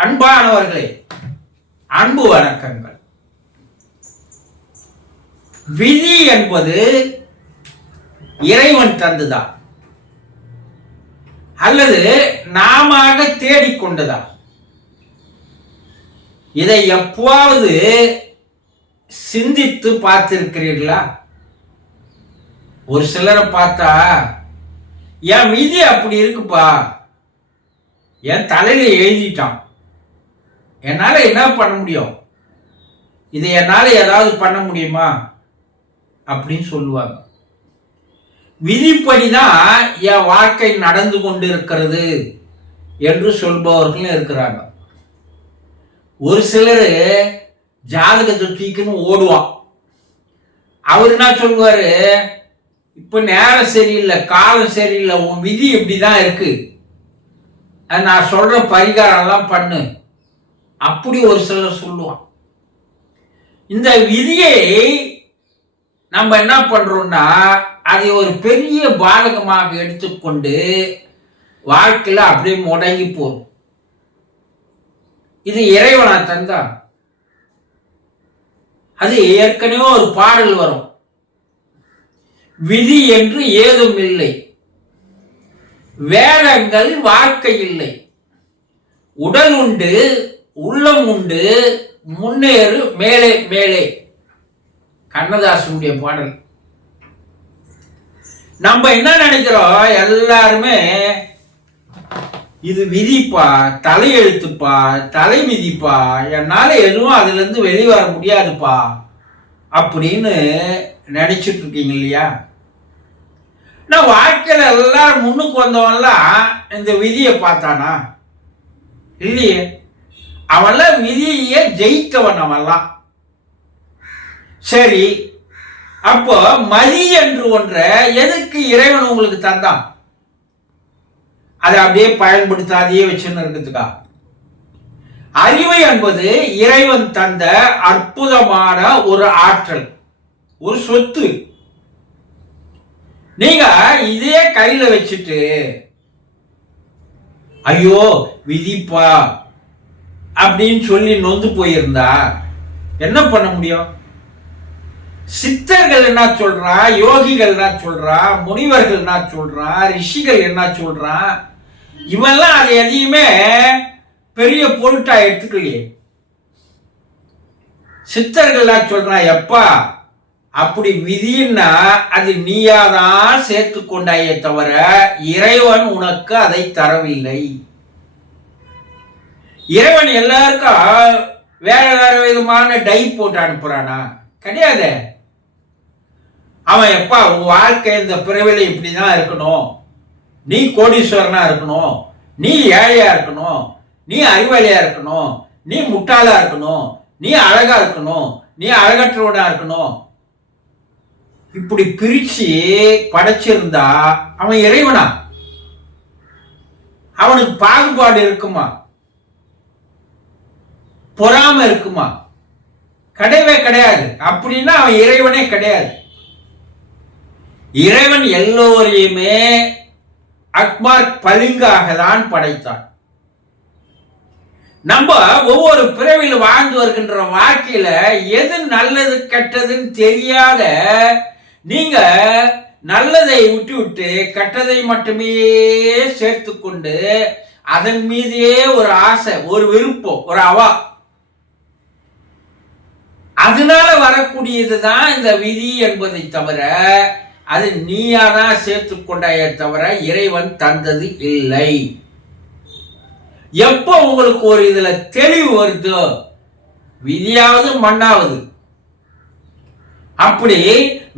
அன்பானவர்களே அன்பு வணக்கங்கள். விதி என்பது இறைவன் தந்துதான் அல்லது நாம தேடிக்கொண்டதா இதை எப்போவது சிந்தித்து பார்த்திருக்கிறீர்களா? ஒரு சிலரை பார்த்தா என் விதி அப்படி இருக்குப்பா. என் தலையில எழுதிட்டான். என்னால் என்ன பண்ண முடியும்? இதை என்னால் ஏதாவது பண்ண முடியுமா? அப்படின்னு சொல்லுவாங்க. விதிப்படி தான் என் வாழ்க்கை நடந்து கொண்டு இருக்கிறது என்று சொல்பவர்களும் இருக்கிறாங்க. ஒரு சிலர் ஜாதகத்தை தூக்கின்னு ஓடுவான். அவர் என்ன சொல்லுவார்? இப்போ நேரம் சரியில்லை காலம் சரியில்லை உன் விதி இப்படி தான் இருக்குது நான் சொல்கிற பரிகாரம்லாம் பண்ணு. அப்படி ஒரு சிலர் சொல்லுவான் இந்த விதியை நம்ம என்ன பண்றோம்னா அதை ஒரு பெரிய பாதகமாக எடுத்துக்கொண்டு வாழ்க்கையில் அப்படியே முடங்கி போறோம் இது இறைவனா தந்தா. அது ஏற்கனவே ஒரு பாடல் வரும். விதி என்று ஏதும் இல்லை. வேதங்கள் வாழ்க்கை இல்லை. உடல் உண்டு உள்ளம் உண்டு முன்னேறு மேலே மேலே. கண்ணதாசனுடைய பாடல். நம்ம என்ன நினைக்கிறோம்? எல்லாருமே இது விதிப்பா தலையெழுத்துப்பா தலை விதிப்பா என்னால் எதுவும் அதுலேருந்து வெளிவர முடியாதுப்பா அப்படின்னு நினச்சிட்டு இருக்கீங்க இல்லையா? நான் வாழ்க்கையில் எல்லாரும் முன்னுக்கு வந்தவன்லாம் இந்த விதியை பார்த்தானா? இல்லையே. அவன்லாம் விதியை ஜெயித்தவன் அவெல்லாம் சரி அப்போ மதி என்று ஒன்றை எதுக்கு இறைவன் உங்களுக்கு தந்தான்? அதை அப்படியே பயன்படுத்தாதையே வச்சுன்னு இருக்கிறதுக்கா அறிவு என்பது இறைவன் தந்த அற்புதமான ஒரு ஆற்றல் ஒரு சொத்து. நீங்க இதே கையில வச்சுட்டு ஐயோ விதிப்பா அப்படின்னு சொல்லி நொந்து போயிருந்தா என்ன பண்ண முடியும்? சித்தர்கள் என்ன சொல்றா? யோகிகள் என்ன சொல்றா? முனிவர்கள் என்ன சொல்றா? ரிஷிகள் என்ன சொல்றா? இவெல்லாம் அது எதையுமே பெரிய பொருட்டா எடுத்துக்கலையே. சித்தர்கள் என்ன சொல்றா? எப்பா அப்படி விதின்னா அது நீயாதான் சேர்த்து கொண்டாயே தவிர இறைவன் உனக்கு அதை தரவில்லை. இறைவன் எல்லாருக்கும் வேற வேற விதமான டை போட்டு அனுப்புறானா? கிடையாது. அவன் எப்பா உன் வாழ்க்கை இந்த பிறவில இப்படிதான் இருக்கணும். நீ கோடீஸ்வரனா இருக்கணும். நீ ஏழையா இருக்கணும். நீ அறிவாளியா இருக்கணும். நீ முட்டாளா இருக்கணும். நீ அழகா இருக்கணும். நீ அழகற்றவனா இருக்கணும். இப்படி பிரிச்சு படைச்சிருந்தா அவன் இறைவனா? அவனுக்கு பாகுபாடு இருக்குமா? பொறாம இருக்குமா? கிடையவே கிடையாது. அப்படின்னா அவன் இறைவனே கிடையாது. இறைவன் எல்லோரையுமே அக்மார் பளிங்காக தான் படைத்தான். நம்ம ஒவ்வொரு பிறவியில் வாழ்ந்து வருகின்ற வாழ்க்கையில எது நல்லது கெட்டதுன்னு தெரியாத நீங்க நல்லதை விட்டு விட்டு கெட்டதை மட்டுமே சேர்த்து கொண்டு அதன் மீதே ஒரு ஆசை ஒரு விருப்பம் ஒரு அவா. அதனால வரக்கூடியது தான் இந்த விதி என்பதை தவிர அது நீயா தான் சேர்த்து கொண்டாயே தவிர இறைவன் தந்தது இல்லை. எப்போ உங்களுக்கு ஒரு இதில் தெளிவு வருதோ விதியாவது மண்ணாவது. அப்படி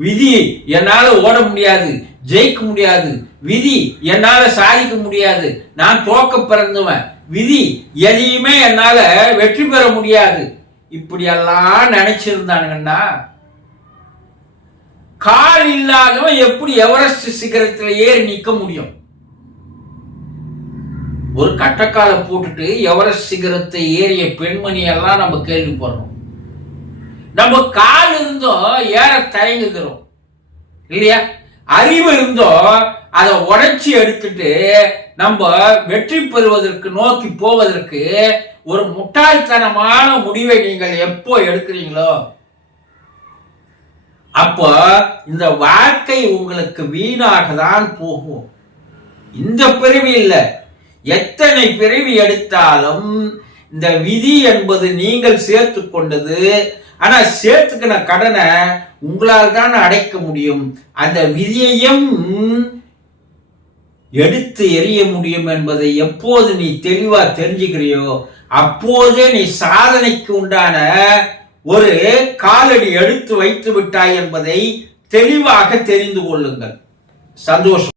விதி என்னால் ஓட முடியாது ஜெயிக்க முடியாது விதி என்னால் சாதிக்க முடியாது நான் தோக்க பிறந்தவன் விதி எதையுமே என்னால் வெற்றி பெற முடியாது. இப்படியெல்லாம் நினைச்சிருந்தானுங்கன்னா கால் இல்லாதவன் எப்படி எவரெஸ்ட் சிகரத்தில் ஏறி நிற்க முடியும்? ஒரு கட்டக்காலை போட்டுட்டு எவரெஸ்ட் சிகரத்தை ஏறிய பெண்மணி எல்லாம் நம்ம கேள்விப்படுறோம். நம்ம கால் இருந்தோ ஏற தயங்குகிறோம். இல்லையா? அறிவு இருந்தோ அதை உடைச்சி எடுத்துட்டு நம்ம வெற்றி பெறுவதற்கு நோக்கி போவதற்கு ஒரு முட்டாள்தனமான முடிவை நீங்கள் எப்போ எடுக்கிறீங்களோ அப்போ இந்த வாழ்க்கை உங்களுக்கு வீணாக தான் போகும். இந்த பிறவி இல்லை. எத்தனை பிறவி எடுத்தாலும் இந்த விதி என்பது நீங்கள் சேர்த்து கொண்டது. ஆனா சேர்த்துக்கின கடனை உங்களால் தான் அடைக்க முடியும். அந்த விதியையும் எடுத்து எறிய முடியும் என்பதை எப்போது நீ தெளிவா தெரிஞ்சுக்கிறியோ அப்போதே நீ சாதனைக்கு உண்டான ஒரு காலடி எடுத்து வைத்து விட்டாய் என்பதை தெளிவாக தெரிந்து கொள்ளுங்கள். சந்தோஷம்.